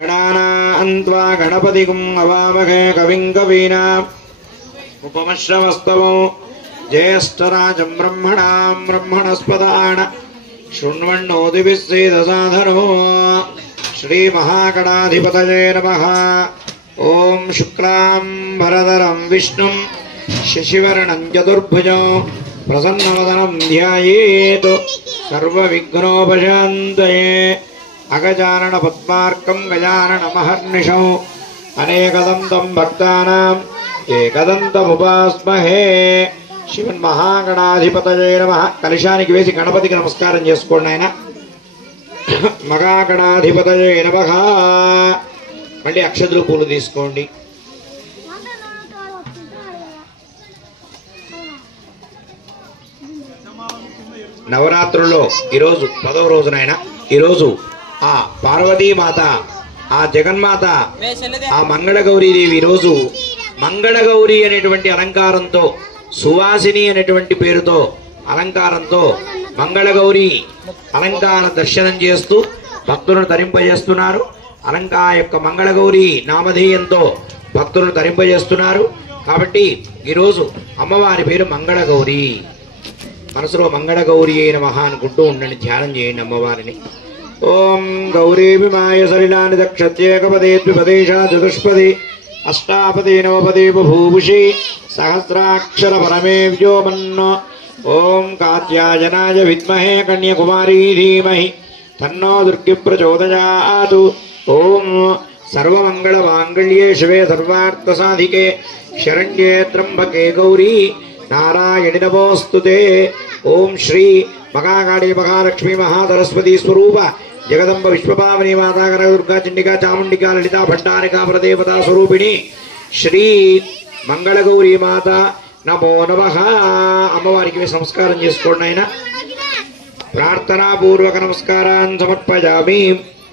गणानान्त्वा गणपतिं अवामहे कविं कवीनाम् उपमश्रवस्तवं ज्येष्ठराजं ब्रह्मणां ब्रह्मणस्पदान शृण्वन्नोतिभिः सीदसाधनो श्रीमहागणाधिपतये नमः। ॐ शुक्लाम्बरधरं विष्णुं शशिवर्णं चतुर्भुजं प्रसन्नवदनं ध्यायेत् सर्वविघ्नोपशान्तये। अगजानन पद्मार्कं गजाननमहर्निशं अनेकदन्तं भक्तानाम् एकदन्तमुपास्महे। श्रीमन्महागणाधिपतये नमः। कलशानिकि वेसी गणपतिకి నమస్కారం చేసుకోండి ఆయన। మహాగణాధిపతయే నమః। మళ్ళీ అక్షతలు పూలు తీసుకోండి। నవరాత్రుల్లో ఈరోజు 10వ రోజునైన ఈరోజు ఆ పార్వతీమాత ఆ జగన్మాత ఆ మంగళగౌరీదేవి ఈరోజు మంగళగౌరి అనేటువంటి అలంకారంతో సువాసిని అనేటువంటి పేరుతో అలంకారంతో మంగళగౌరి అలంకార దర్శనం చేస్తూ భక్తులను తరింపజేస్తున్నారు। యొక్క మంగళగౌరి నామధేయంతో భక్తులను తరింపజేస్తున్నారు। కాబట్టి ఈరోజు అమ్మవారి పేరు మంగళగౌరి। మనసులో మంగళగౌరి అయిన మహా అనుకుంటూ ఉండండి, ధ్యానం చేయండి అమ్మవారిని। ఓం గౌరీభిమాయ సలిలాని దక్షత్యేకపదే ద్విపదేశా చతుష్పది అష్టాపదే నవపదే బభూషి సహస్రాక్షర పరమే వ్యోమన్న। ఓం కాత్యాయనాయ విద్మహే కన్యకుమారీ ధీమహి తన్నో దుర్గి ప్రచోదయాత్। ఓం సర్వమంగళ మాంగళ్యే శివే సర్వార్థ సాధికే శరణ్యే త్ర్యంబకే గౌరీ नारायणि नमोस्तुते। ओम श्री महाकाली महालक्ष्मी महासरस्वती स्वरूप जगदंब विश्वपावनी माता कनकदुर्गा चंडिका चामुंडिका ललिता भंडारिका प्रदेवता स्वरूपिणी श्री मंगళగౌరీ मात नमो नमः। అమ్మవారికి సంస్కారం చేసుకోండి ఆయన। ప్రార్థనా పూర్వక నమస్కారాన్ సమర్పయామి।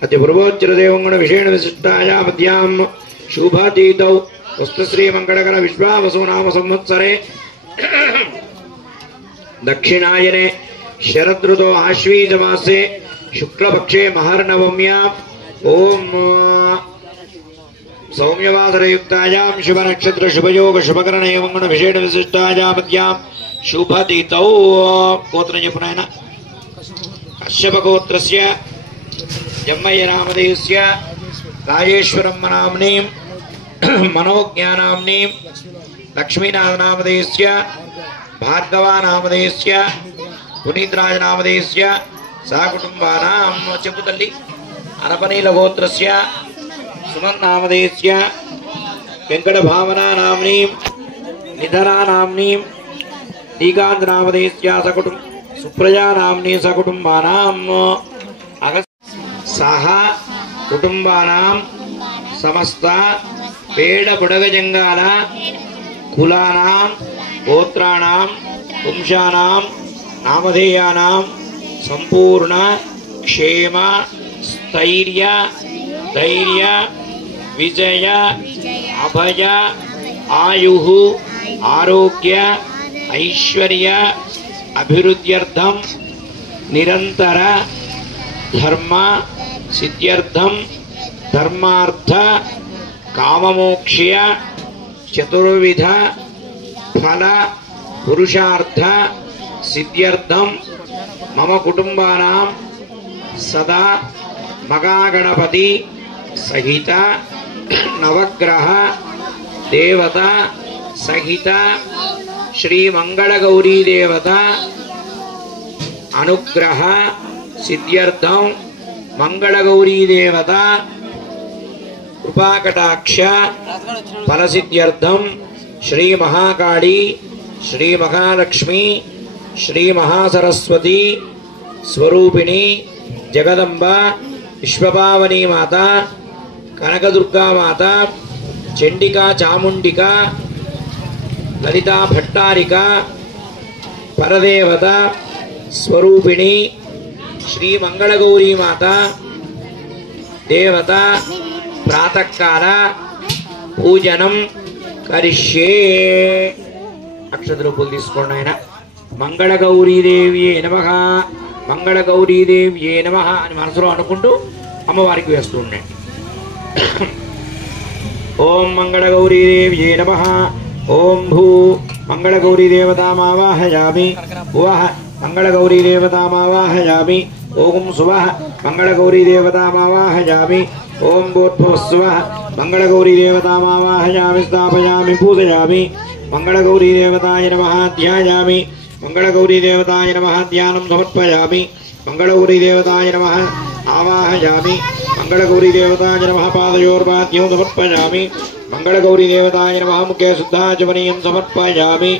అతి పూర్వోచ్చరదేవంగణ విశేష విశిష్టాయా మధ్యాం శుభాతీతౌ వస్తు శ్రీ మంగళకర విశ్వావసు నామ సంవత్సరే दक्षिणायने शरदृतो आश्वीजमासे शुक्लपक्षे महर्नवम्यां ओम सौम्यवासरयुक्तायां शुभनक्षत्र शुभयोग शुभकरण एवं विशेष विशिष्टायां मध्यां शुभतीतौ गोत्र जपनायन कश्यपगोत्रस्य जम्मय्य नामधेयस्य राजेश्वरं नाम्नीं मनोज्ञानाम्नीं लक्ष्मीनाथ नामधेयस्य भार्गवा नामधेयस्य पुनीतराज नामधेयस्य सहकुटुंबानां चपुतल्ली अनपनील गोत्रस्य सुमन नामधेयस्य वेंकट भावना नाम्नीं निधना नाम्नीं नीकांत नामधेयस्य सकुटुंब सुप्रजा नाम्नी सकुटुंबानां सह कुटुंबानां समस्त पेड़ बुडगजंगाल कुलानां गोत्राणां वंशानां नामधेयानां संपूर्ण क्षेम स्थैर्य धैर्य विजय अभय आयुः आरोग्य ऐश्वर्य अभिवृद्ध्यर्थं निरंतर धर्म सिद्ध्यर्थं धर्मार्थ काममोक्ष्य चतुर्विध फल पुरुषार्थ सिद्ध्यर्थं मम कुटुंबानां सदा महागणपति सहित नवग्रह देवता सहित श्री मंगళగౌరీ देवता अनुग्रह सिद्ध्यर्थं मंगళగౌరీ देवता कृपाकटाक्ष फलसिद्ध्यर्थं श्री महाकाली श्री महालक्ष्मी श्री महासरस्वती स्वरूपिणी जगदंबा विश्वपावनी माता कनकदुर्गा माता चंडिका चामुंडिका ललिता भट्टारिका परदेवता स्वरूपिणी श्री मंगళగౌరీ माता देवता प्रातःकाल पूजनम करिष्ये। अक्षतलु पूजु तीसुकोंडि आयन। మంగళగౌరీదేవియే నమః మంగళగౌరీదేవియే నమః అని మనసులో అనుకుంటూ అమ్మవారికి వేస్తూ ఉండండి। ओम मंगलगौरी देव्यै नमः। ओम भू मंगलगौरी देवतामावाहयामि। भुवः मंगलगौरी देवतामावाहयामि। ओम सुवः मंगलगौरी देवतामावाहयामि। ओम भूर्भुवस्सुवः मंगलगौरी देवतामावाहयामि। स्थापयामि पूजयामि। मंगलगौरी देवताय नमः। ध्यायामि। मंगलगौरी देवताय नमः। ध्यानं समर्पयामि। मंगलगौरी देवताय नमः। आवाहयामि। मंगलगौरी देवताय नमः। पादयोर्पाद्यं समर्पयामि। मंगलगौरी देवताय नमः। मुखे शुद्धाचमनीयं समर्पयामि।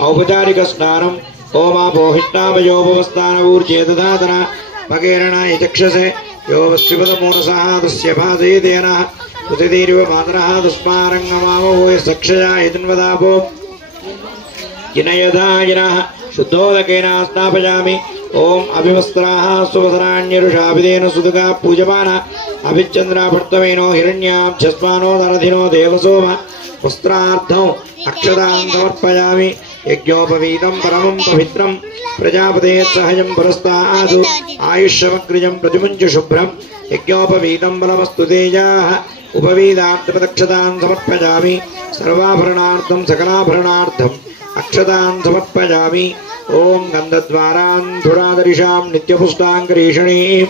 औपचारिक स्नानम्। ओमापोहिष्टापयोपवस्थानपूर्जे दधातना पकेरणाय चक्षसे यो वस्विपदमूनसः तस्य भासेतेन उदितिरिव मातरः तस्मारङ्गमामो सक्षया यन्वदापो जिनयधायिनः शुद्धोदकेन स्नापयामि। ओम अभिवस्त्राः सुवसराण्यरुषाभिधेन सुदुगा पूजमानः अभिचन्द्राभर्तमेनो हिरण्यां छस्मानो दरधिनो देवसोम वस्त्रार्थं अक्षतान् समर्पयामि। यज्ञोपवीतं परमं पवित्रं प्रजापतेः सहजं पुरस्तादु आयुष्यमग्रिजं प्रतिमुञ्च शुभ्रं यज्ञोपवीतं बलमस्तु तेजाः उपवीदार्थपदक्षतान् समर्पयामि। सर्वाभरणार्थं सकलाभरणार्थम् अक्षतान् समर्पयामि। ओम गन्धद्वारान् धुरादर्शां नित्यपुष्टाङ्गरीषणीम्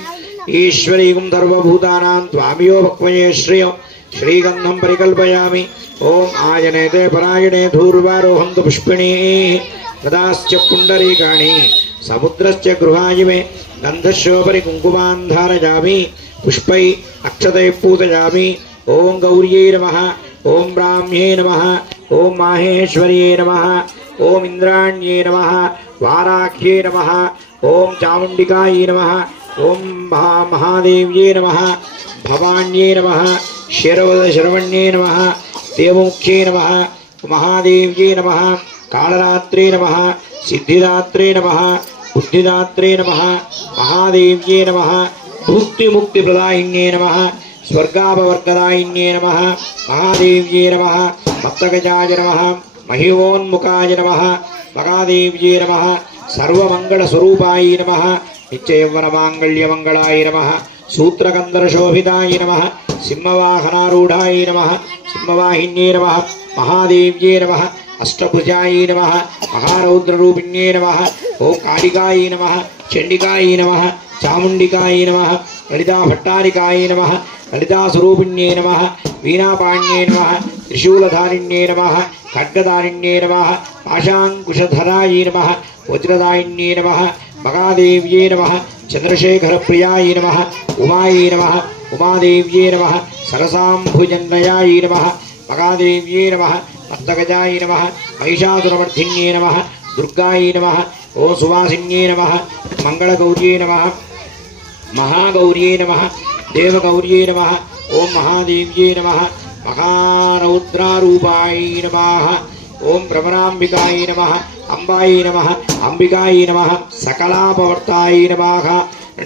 ईश्वरीं सर्वभूतानां त्वामियो भक्मये श्रियं श्रीगन्धं परिकल्पयामि। ओम आयनेते परायणे धूर्वारोहन्तु पुष्पिणी गदाश्च पुण्डरीकाणि समुद्रश्च गृहायिमे गन्धस्योपरि कुङ्कुमान् धारयामि। पुष्पै अक्षतैः पूजयामि। ओम गौर्यै नमः। ओम ब्राह्म्यै नमः। ओम माहेश्वर्यै नमः। ओम इंद्राण्ये नमः। वाराख्ये नमः। ओम चामुण्डिकायै नमः। ओम महादेव्ये नमः। भवान्ये नमः। शरवण्ये नमः। देवमुख्ये नमः। महादेव्ये नमः। कालरात्रे नमः। सिद्धिदात्रे नमः। बुद्धिदात्रे नमः। महादेव्ये नमः। भुक्तिमुक्तिप्रदायिन्ये नमः। स्वर्गापवर्गदायिन्ये नमः। महादेव्ये नमः। भक्तगजाय नमः। महिमोन्मुखाय नमः। महादेव्ये नमः। सर्वमङ्गलस्वरूपाय नमः। नित्ययौवनमाङ्गल्यमङ्गलाय नमः। सूत्रकन्दरशोभिताय नमः। सिंहवाहनारूढाय नमः। सिंहवाहिन्ये नमः। महादेव्ये नमः। अष्टभुजाय नमः। महारौद्ररूपिण्ये नमः। ओं कालिकाय नमः। चण्डिकाय नमः। चामुण्डिकाय नमः। ललिताभट्टारिकाय नमः। ललितास्वरूपिण्ये नमः। वीणापाण्ये नमः। त्रिशूलधारिण्ये नमः। खड्गधारिण्ये नमः। पाशाङ्कुशधराय नमः। वज्रदायिन्ये नमः। महादेव्ये नमः। चन्द्रशेखरप्रियाय नमः। उमायै नमः। उमादेव्ये नमः। सरसाम्भुजन्मयाय नमः। महादेव्ये नमः। भक्तगजाय नमः। महिषासुरमर्धिन्ये नमः। दुर्गायै नमः। ओं सुवासिन्ये नमः। मंगलगौर्ये नमः। महागौर्ये नमः। देवगौर्ये नमः। ओं महादेव्ये नमः। महारौद्रारूपाय नमः। ओं भ्रमराम्बिकाय नमः। अंबाय नमः। अंबिकाय नमः। सकलापवर्ताय नमः।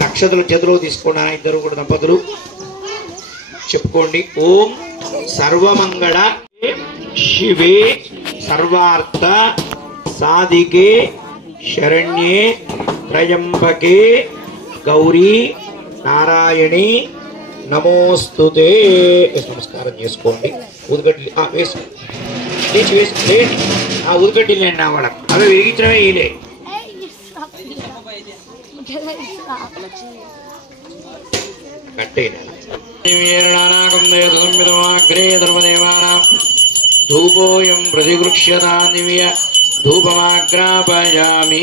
నక్షత్రాలు చేతిలో తీసుకున్నాను ఇద్దరు కూడా దంపతులు చెప్పుకోండి. ఓం సర్వమంగళ శివే సర్వార్థ సాధికే శరణ్యే త్రయంబకే గౌరీ నారాయణి నమోస్తుతే. నమస్కారం చేసుకోండి. ఊదుగడ్డి వేసు లేచి వేసు లేండి. ఆ ఊదుగడ్డిలు లేండి నా వాళ్ళకి అవి విరిగించడమే ఇలే. ధూపోయం ప్రతిగృక్ష్యతా దివ్య ధూపమాగ్రాపయామి.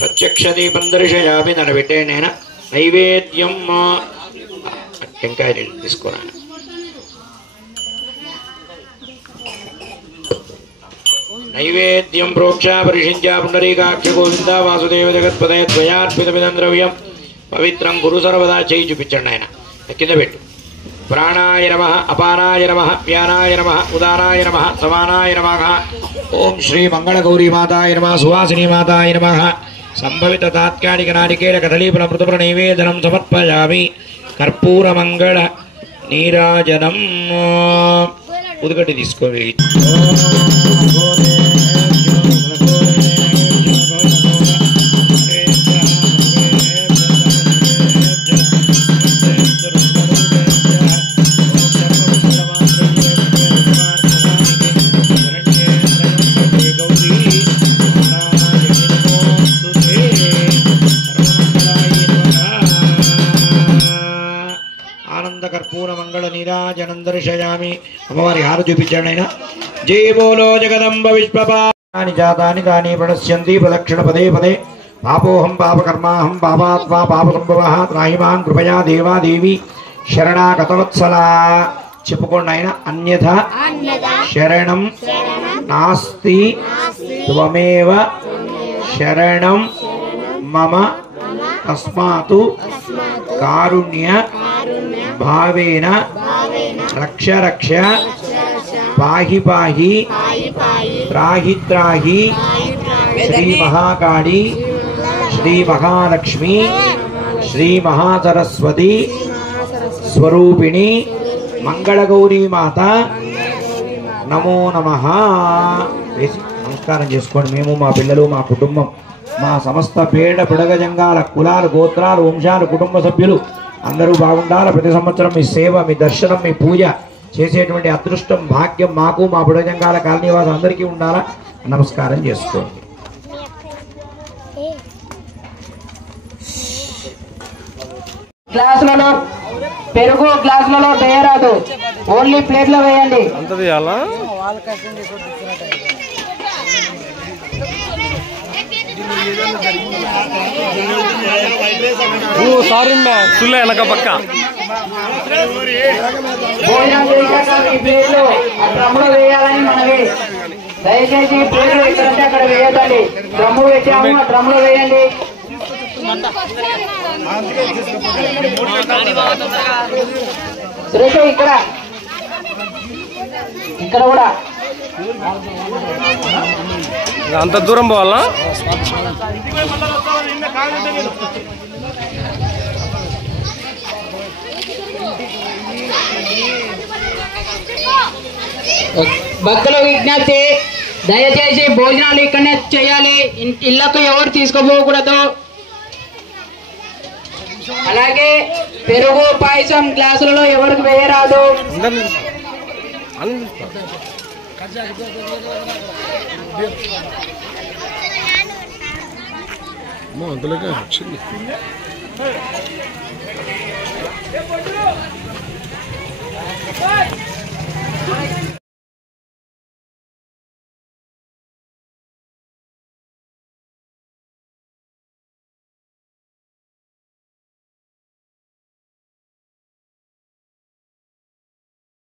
ప్రత్యక్ష దీపం దర్శయామి. నడబెట్టే నేను నైవేద్యం టెంకాయ తీసుకున్నాను. నైవేద్యం ప్రోక్ష పరిషించ పుండరీకాక్ష గోవింద వాసుదేవ జగత్పదయ ద్వయార్పితమిదం ద్రవ్యం పవిత్రం గురు సర్వదా. చేయి చూపించండి ఆయన కింద పెట్టు. ప్రాణాయ నమః. అపానాయ నమః. వ్యానాయ నమః. ఉదానాయ నమః. సమానాయ నమః. ఓం శ్రీ మంగళగౌరీ మాతాయ నమః. సువాసిని మాతాయ నమః. సంభవిత తాత్కాలిక నారికేల కదలీఫల మృతపుర నైవేదనం సమర్పయామి. కర్పూర మంగళ నీరాజనం. ఉదుగడ్డి తీసుకోవి. ఆనంద కర్పూర మంగళ నీరాజనం దర్శయామి. అమ్మవారి హార చూపించండి ఆయన. జై బోలో జగదంబ విశ్వపాని జాతాని తాని ప్రణశ్యంతి ప్రదక్షిణ పదే పదే. పాపోహం పాపకర్మాహం పాపాత్మా పాపసంభవః త్రాహిమాం కృపయా దేవాదేవి శరణాగతవత్సలా. చెప్పుకోండి ఆయన. అన్యథ శరణం నాస్తి త్వమేవ శరణం మమ తస్మాతు కారుణ్య భావేన రక్ష రక్ష పాహి పాహి త్రాహి త్రాహి శ్రీ మహాకాళి శ్రీ మహాలక్ష్మి శ్రీ మహాసరస్వతి స్వరూపిణి మంగళగౌరీ మాత నమో నమః. వేసి నమస్కారం చేసుకోండి. మేము మా పిల్లలు మా కుటుంబం మా సమస్త పేడ పిడగ జంగాల కులాలు గోత్రాలు వంశాలు కుటుంబ సభ్యులు అందరూ బాగుండాలి. ప్రతి సంవత్సరం మీ సేవ మీ దర్శనం మీ పూజ చేసేటువంటి అదృష్టం భాగ్యం మాకు మా పిడగజంగాల కాలనీవాసులు అందరికీ ఉండాలా. నమస్కారం చేసుకోండి. గ్లాసులలో పెరుగు గ్లాసులలో వేయరాదు, ఓన్లీ ప్లేట్లో వేయండి. భోజనం చేశాక ఈ ప్లేట్లో ఆ డ్రమ్ములో వేయాలని మనవి. దయచేసి ప్లేట్లు ఎక్కడంటే అక్కడ వేయదండి. డ్రమ్ము పెట్టాము, ఆ డ్రమ్ములో వేయండి. సురేష్ ఇక్కడ ఇక్కడ కూడా అంత దూరం పోవాలా? భక్తులకు విజ్ఞప్తి, దయచేసి భోజనాలు ఇక్కడనే చేయాలి. ఇళ్లకు ఎవరు తీసుకుపోకూడదు. అలాగే పెరుగు పాయసం గ్లాసులలో ఎవరికి వేయరాదు. అందులోకి వచ్చింది.